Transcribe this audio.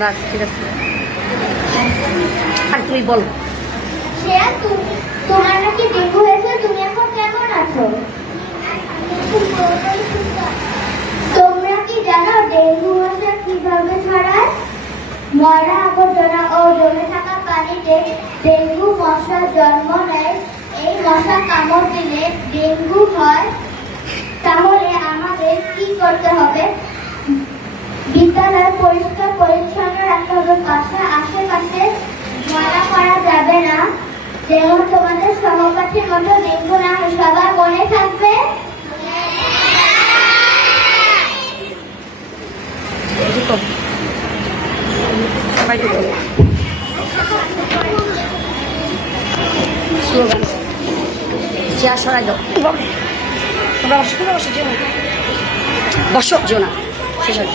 না ঠিক আছে আর তুমি বলো তোমার নাকি ডেঙ্গু হয়েছে, তুমি এখন কেমন আছো? তোমরা কি জানো ডেঙ্গু মশা কিভাবে ছড়ায়? ময়লা আবর্জনা ও জমে থাকা পানিতে ডেঙ্গু মশা জন্ম নেয়। এই মশা কামড় দিলে ডেঙ্গু হয়। তাহলে আমাদের কি করতে হবে? বিদ্যালয় পরিষ্কার পরিচ্ছন্ন রাখতে হবে, বাসার আশেপাশে ময়লা করা যাবে না, যেমন তোমাদের সহপাঠীর মতো ডেঙ্গু না হয়। সবার মনে থাকবে। সবাইকে স্লোগান চেয়ার সরাই দাও। তোমরা বসো, তোমরা বসো, যেও না, বসো, যেও না, শেষ হবে।